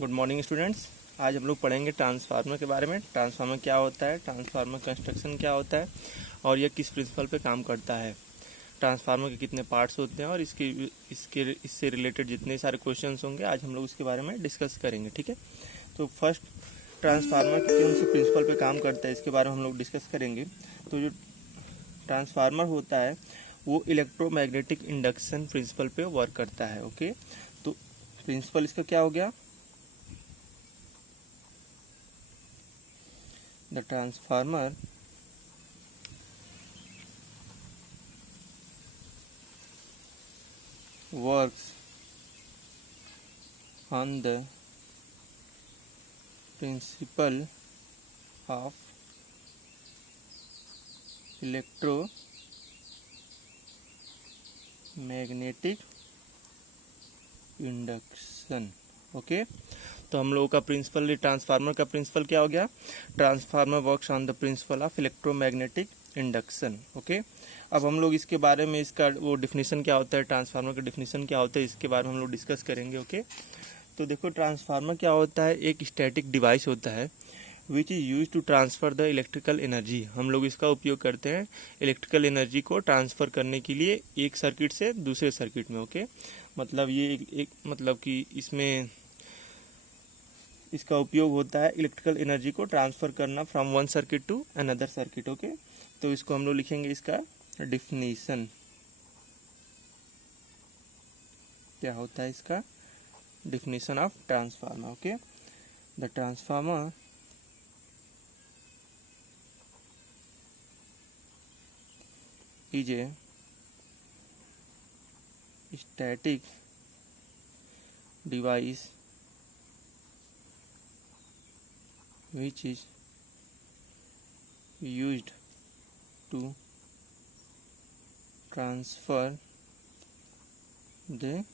Good morning students. आज हम लोग पढ़ेंगे ट्रांसफार्मर के बारे में। ट्रांसफार्मर क्या होता है, ट्रांसफार्मर कंस्ट्रक्शन क्या होता है और यह किस प्रिंसिपल पे काम करता है, ट्रांसफार्मर के कितने पार्ट्स होते हैं और इससे रिलेटेड जितने सारे क्वेश्चंस होंगे आज हम लोग उसके बारे में डिस्कस करेंगे। ठीक है, तो फर्स्ट ट्रांसफार्मर के कौन से प्रिंसिपल पे काम करता है इसके बारे में हम लोग डिस्कस करेंगे। तो जो ट्रांसफार्मर होता है वो इलेक्ट्रोमैग्नेटिक इंडक्शन प्रिंसिपल पे वर्क करता है। ओके, तो प्रिंसिपल इसका क्या हो गया, the transformer works on the principle of electromagnetic induction। Okay, तो हम लोगों का प्रिंसिपल, ट्रांसफार्मर का प्रिंसिपल क्या हो गया, transformer works on the principle of electromagnetic induction. Okay, अब हम लोग इसके बारे में, इसका वो डिफिनीशन क्या होता है, ट्रांसफार्मर का डिफिनीशन क्या होता है, इसके बारे में हम लोग डिस्कस करेंगे। ओके, तो देखो ट्रांसफार्मर क्या होता है, एक स्टैटिक डिवाइस होता है which is use to transfer the electrical energy. हम लोग इसका उपयोग करते हैं इलेक्ट्रिकल एनर्जी को ट्रांसफ़र करने के लिए एक सर्किट से दूसरे सर्किट में। ओके, मतलब ये एक मतलब कि इसका उपयोग होता है इलेक्ट्रिकल एनर्जी को ट्रांसफ़र करना from one circuit to another circuit. Okay, तो इसको हम लोग लिखेंगे, इसका डिफिनीशन क्या होता है, इसका definition of transformer. Okay, the transformer is a static device which is used to transfer the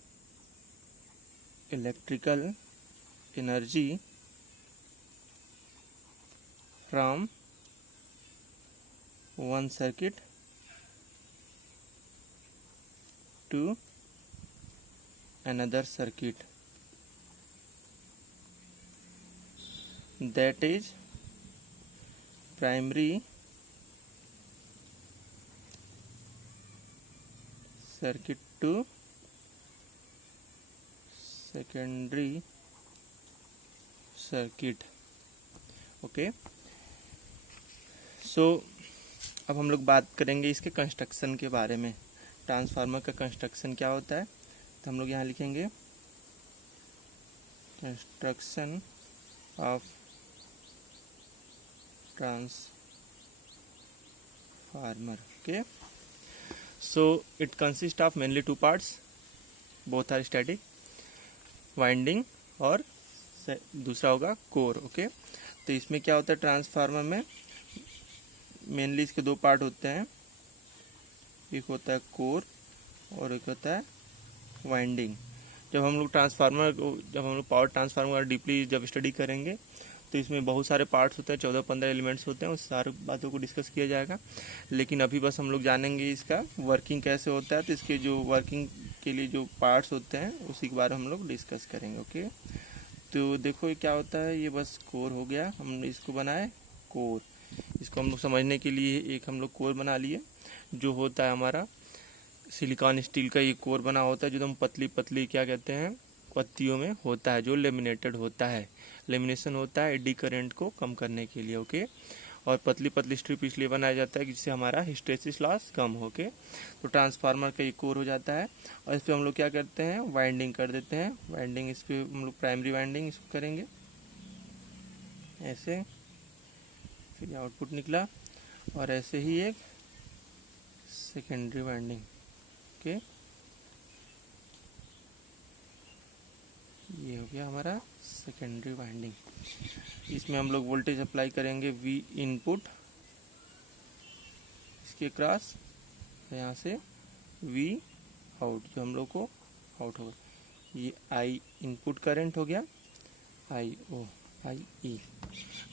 electrical energy from one circuit to another circuit, that is primary circuit to secondary circuit। Okay, so अब हम लोग बात करेंगे इसके construction के बारे में। Transformer का कंस्ट्रक्शन क्या होता है, तो हम लोग यहाँ लिखेंगे construction of transformer। okay, so it consists of mainly two parts, both are static, winding और दूसरा होगा कोर। ओके, तो इसमें क्या होता है, ट्रांसफार्मर में मेनली इसके दो पार्ट होते हैं, एक होता है कोर और एक होता है वाइंडिंग। जब हम लोग पावर ट्रांसफार्मर डीपली जब स्टडी करेंगे तो इसमें बहुत सारे पार्ट्स होते हैं, 14-15 एलिमेंट्स होते हैं, उस सारी बातों को डिस्कस किया जाएगा। लेकिन अभी बस हम लोग जानेंगे इसका वर्किंग कैसे होता है, तो इसके जो वर्किंग के लिए जो पार्ट्स होते हैं उसी के बारे में हम लोग डिस्कस करेंगे। ओके, तो देखो ये क्या होता है, ये बस कोर हो गया, हमने इसको बनाए कोर। इसको हम लोग समझने के लिए एक हम लोग कोर बना लिए, जो होता है हमारा सिलिकॉन स्टील का ये कोर बना होता है, जो एकदम पतली पतली क्या कहते हैं पत्तियों में होता है, जो लेमिनेटेड होता है, लेमिनेशन होता है एडी करंट को कम करने के लिए। ओके, और पतली पतली स्ट्रिप इसलिए बनाया जाता है जिससे हमारा हिस्टैरिसीस लॉस कम हो के। तो ट्रांसफार्मर का ये कोर हो जाता है और इस पर हम लोग क्या करते हैं, वाइंडिंग कर देते हैं। वाइंडिंग इस पर हम लोग प्राइमरी वाइंडिंग इसको करेंगे ऐसे, फिर आउटपुट निकला, और ऐसे ही एक सेकेंडरी वाइंडिंग। ओके, ये हो गया हमारा सेकेंडरी वाइंडिंग। इसमें हम लोग वोल्टेज अप्लाई करेंगे V इनपुट इसके क्रॉस, यहाँ से V आउट, जो हम लोग को आउट होगा। ये I इनपुट करंट हो गया,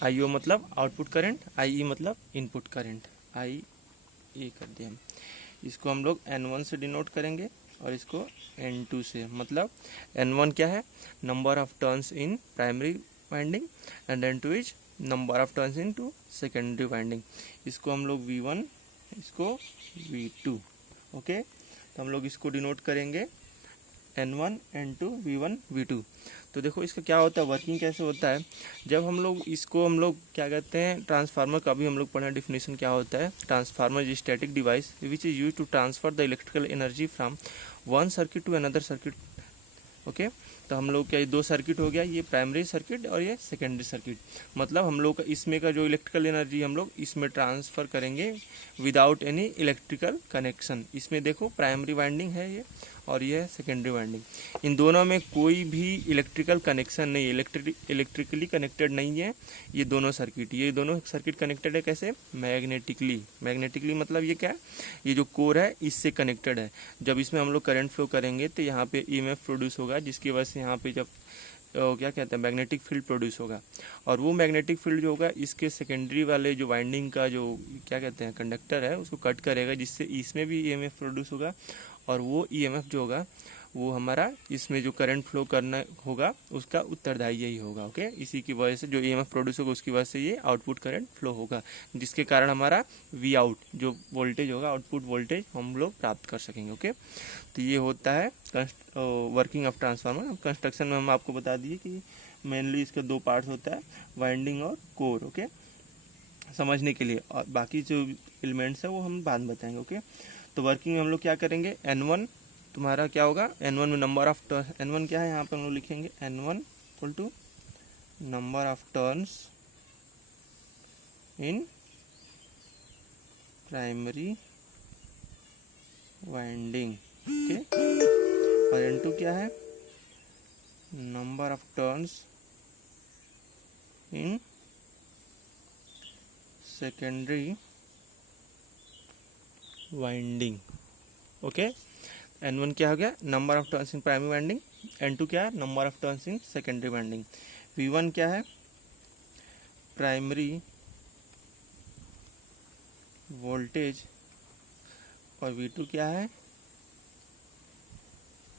IO मतलब आउटपुट करंट, IE मतलब इनपुट करंट, IA कर दिया हम। इसको हम लोग N1 से डिनोट करेंगे और इसको N2 से, मतलब N1 क्या है, number of turns in primary winding and N2 is number of turns in to secondary winding. इसको हम लोग V1, इसको V2। ओके, तो हम लोग इसको डिनोट करेंगे N1 N2 V1 V2। तो देखो इसका क्या होता है, वर्किंग कैसे होता है। जब हम लोग इसको हम लोग क्या कहते हैं, ट्रांसफार्मर का भी हम लोग पढ़ा डेफिनेशन क्या होता है। Transformer is static device which is use to transfer the electrical energy from one circuit to another circuit. Okay, तो हम लोग क्या, ये दो सर्किट हो गया, ये प्राइमरी सर्किट और ये सेकेंडरी सर्किट। मतलब हम लोग इसमें का जो इलेक्ट्रिकल एनर्जी हम लोग इसमें ट्रांसफ़र करेंगे विदाउट एनी इलेक्ट्रिकल कनेक्शन। इसमें देखो प्राइमरी वाइंडिंग है ये और ये है सेकेंडरी वाइंडिंग। इन दोनों में कोई भी इलेक्ट्रिकल कनेक्शन नहीं है, इलेक्ट्रिकली कनेक्टेड नहीं है ये दोनों सर्किट। ये दोनों सर्किट कनेक्टेड है कैसे, मैग्नेटिकली मतलब ये क्या है, ये जो कोर है इससे कनेक्टेड है। जब इसमें हम लोग करंट फ्लो करेंगे तो यहाँ पे ईएमएफ प्रोड्यूस होगा, जिसकी वजह से यहाँ पे जब क्या कहते हैं मैग्नेटिक फील्ड प्रोड्यूस होगा। और वो मैग्नेटिक फील्ड जो होगा इसके सेकेंडरी वाले जो वाइंडिंग का जो क्या कहते हैं कंडक्टर है उसको कट करेगा, जिससे इसमें भी ईएमएफ प्रोड्यूस होगा। और वो ईएमएफ जो होगा वो हमारा इसमें जो करंट फ्लो करना होगा उसका उत्तरदायी यही होगा। ओके, इसी की वजह से जो ईएमएफ प्रोड्यूस होगा उसकी वजह से ये आउटपुट करंट फ्लो होगा, जिसके कारण हमारा वी आउट जो वोल्टेज होगा, आउटपुट वोल्टेज हम लोग प्राप्त कर सकेंगे। ओके, तो ये होता है वर्किंग ऑफ ट्रांसफार्मर। अब कंस्ट्रक्शन में हम आपको बता दिए कि मेनली इसके दो पार्ट्स होता है, वाइंडिंग और कोर। ओके, समझने के लिए, और बाकी जो एलिमेंट्स है वो हम बाद में बताएंगे। ओके, तो वर्किंग में हम लोग क्या करेंगे, N1 तुम्हारा क्या होगा, N1 में नंबर ऑफ टर्न, N1 क्या है यहाँ पे हम लोग लिखेंगे N1 equal to number of turns in primary winding. Okay, और N2 क्या है, number of turns in secondary winding. Okay, N1 क्या हो गया, number of turns in primary winding, N2 क्या है, number of turns in secondary winding. V1 क्या है, प्राइमरी वोल्टेज, और V2 क्या है,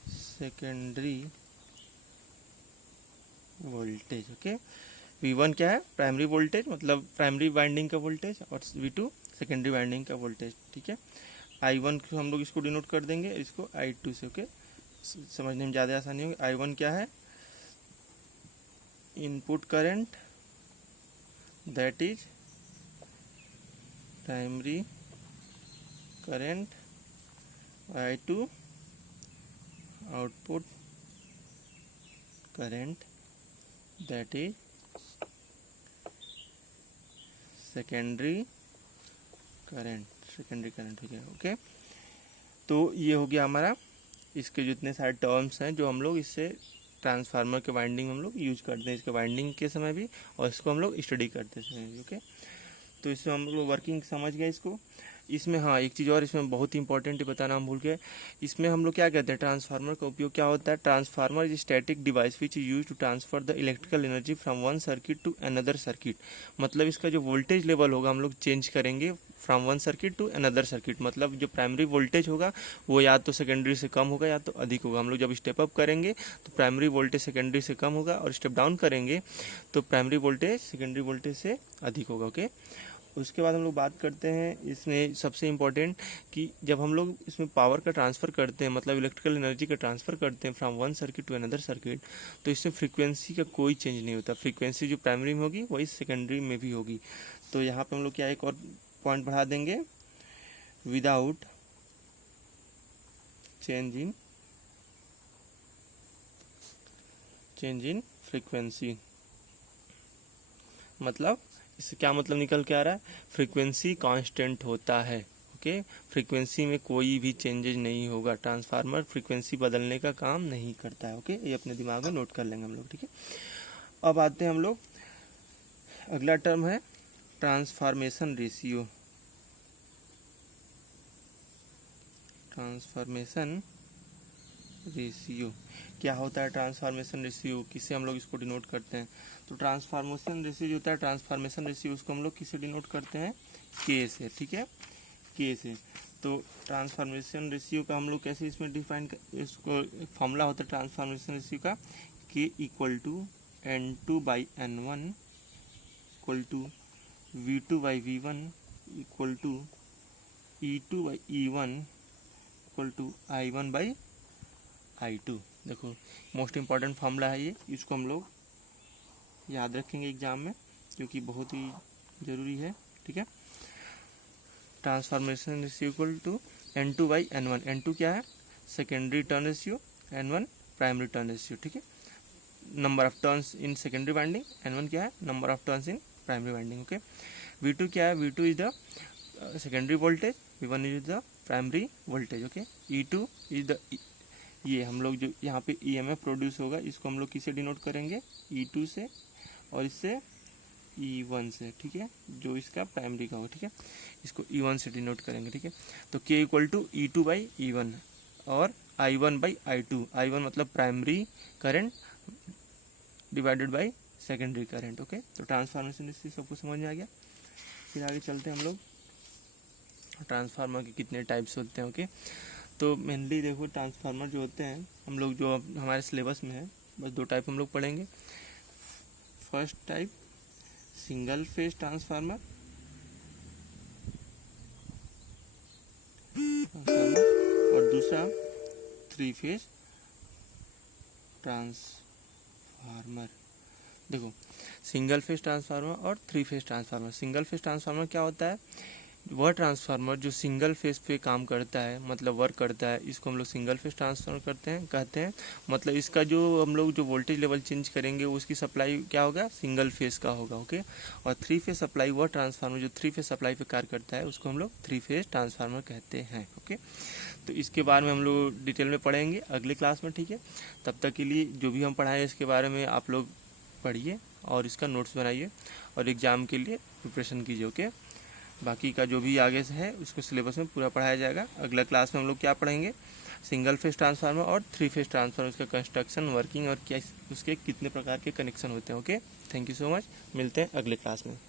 सेकेंडरी वोल्टेज। ओके, V1 क्या है, प्राइमरी वोल्टेज मतलब प्राइमरी वाइंडिंग का वोल्टेज, और V2 सेकेंडरी वाइंडिंग का वोल्टेज। ठीक है, I1 को हम लोग इसको डिनोट कर देंगे, इसको I2 से। ओके, समझने में ज़्यादा आसानी होगी। I1 क्या है, input current that is primary current, I2 output current that is secondary current हो गया। ओके, तो ये हो गया हमारा इसके जितने सारे टर्म्स हैं जो हम लोग इससे ट्रांसफार्मर के वाइंडिंग हम लोग यूज करते हैं, इसके वाइंडिंग के समय भी और इसको हम लोग स्टडी करते समय भी। ओके, तो इसमें हम लोग वर्किंग समझ गए इसको। इसमें हाँ एक चीज़ और इसमें बहुत ही इंपॉर्टेंट बताना हम भूल गए, इसमें हम लोग क्या कहते हैं, ट्रांसफार्मर का उपयोग क्या होता है। Transformer is static device which is use to transfer the electrical energy from one circuit to another circuit. मतलब इसका जो वोल्टेज लेवल होगा हम लोग चेंज करेंगे from one circuit to another circuit. मतलब जो प्राइमरी वोल्टेज होगा वो या तो सेकेंडरी से कम होगा या तो अधिक होगा। हम लोग जब स्टेप अप करेंगे तो प्राइमरी वोल्टेज सेकेंडरी से कम होगा, और स्टेप डाउन करेंगे तो प्राइमरी वोल्टेज सेकेंडरी वोल्टेज से अधिक होगा। ओके, उसके बाद हम लोग बात करते हैं इसमें सबसे इम्पोर्टेंट कि जब हम लोग इसमें पावर का ट्रांसफ़र करते हैं, मतलब इलेक्ट्रिकल एनर्जी का ट्रांसफ़र करते हैं from one circuit to another circuit, तो इसमें फ्रीक्वेंसी का कोई चेंज नहीं होता। फ्रीक्वेंसी जो प्राइमरी में होगी वही सेकेंडरी में भी होगी। तो यहाँ पे हम लोग क्या एक और पॉइंट बढ़ा देंगे, विदाउट चेंज इन फ्रीक्वेंसी। मतलब इससे क्या मतलब निकल के आ रहा है, फ्रीक्वेंसी कांस्टेंट होता है। ओके, फ्रीक्वेंसी में कोई भी चेंजेज नहीं होगा, ट्रांसफार्मर फ्रीक्वेंसी बदलने का काम नहीं करता है। ओके, ये अपने दिमाग में नोट कर लेंगे हम लोग। ठीक है, अब आते हैं हम लोग, अगला टर्म है ट्रांसफॉर्मेशन रेशियो। ट्रांसफॉर्मेशन रेशियो क्या होता है, ट्रांसफॉर्मेशन रेशियो किससे हम लोग इसको डिनोट करते हैं। तो ट्रांसफॉर्मेशन रेशियो जो होता है, ट्रांसफॉर्मेशन रेशियो उसको हम लोग किससे डिनोट करते हैं, के से। ठीक है, के से। तो ट्रांसफॉर्मेशन रेशियो का हम लोग कैसे इसमें डिफाइन इसको फॉर्मूला होता है ट्रांसफॉर्मेशन रेशियो का, K equal to N2/N1 equal to V2/V1 equal to E2/E1 equal to I1/I2। देखो मोस्ट इम्पॉर्टेंट फार्मूला है ये, इसको हम लोग याद रखेंगे एग्जाम में क्योंकि बहुत ही ज़रूरी है। ठीक है, transformation ratio equal to N2/N1। N2 क्या है? Secondary turn ratio, N1 primary turn ratio. ठीक है, number of turns in secondary winding, N1 क्या है? Number of turns in primary winding. Okay, V2 क्या है? V2 is the secondary voltage, V1 is the primary voltage. Okay, E2 is the, ये हम लोग जो यहाँ पे EMF प्रोड्यूस होगा इसको हम लोग किसे डिनोट करेंगे? E2 से, और इससे E1 से। ठीक है, जो इसका प्राइमरी का हो। ठीक है, इसको E1 से डिनोट करेंगे। ठीक है, तो K इक्वल टू E2/E1 और I1/I2। I1 मतलब primary current divided by secondary current. Okay, तो ट्रांसफॉर्मेशन इससे सबको समझ में आ गया। फिर आगे चलते हैं हम लोग, ट्रांसफार्मर के कितने टाइप्स होते हैं। ओके, तो मेनली देखो ट्रांसफार्मर जो होते हैं हम लोग जो हमारे सिलेबस में है, बस 2 टाइप हम लोग पढ़ेंगे। First type single phase transformer, और दूसरा 3 फेज ट्रांसफार्मर। देखो सिंगल फेज ट्रांसफार्मर और 3 phase transformer. Single phase transformer क्या होता है? वह ट्रांसफार्मर जो सिंगल फेज पे काम करता है, मतलब वर्क करता है, इसको हम लोग सिंगल फेज ट्रांसफार्मर कहते हैं। मतलब इसका जो हम लोग जो वोल्टेज लेवल चेंज करेंगे उसकी सप्लाई क्या होगा? सिंगल फेज का होगा। ओके, और 3 फेज सप्लाई, वह ट्रांसफार्मर जो 3 फेज सप्लाई पे कार्य करता है उसको हम लोग 3 फेज ट्रांसफार्मर कहते हैं। ओके, तो इसके बारे में हम लोग डिटेल में पढ़ेंगे अगले क्लास में। ठीक है, तब तक के लिए जो भी हम पढ़ाएं इसके बारे में आप लोग पढ़िए और इसका नोट्स बनाइए और एग्ज़ाम के लिए प्रिपरेशन कीजिए। ओके, बाकी का जो भी आगे से है उसको सिलेबस में पूरा पढ़ाया जाएगा। अगला क्लास में हम लोग क्या पढ़ेंगे? सिंगल फेज ट्रांसफार्मर और 3 फेज ट्रांसफार्मर, उसका कंस्ट्रक्शन, वर्किंग और क्या उसके कितने प्रकार के कनेक्शन होते हैं। Okay, thank you so much, मिलते हैं अगले क्लास में।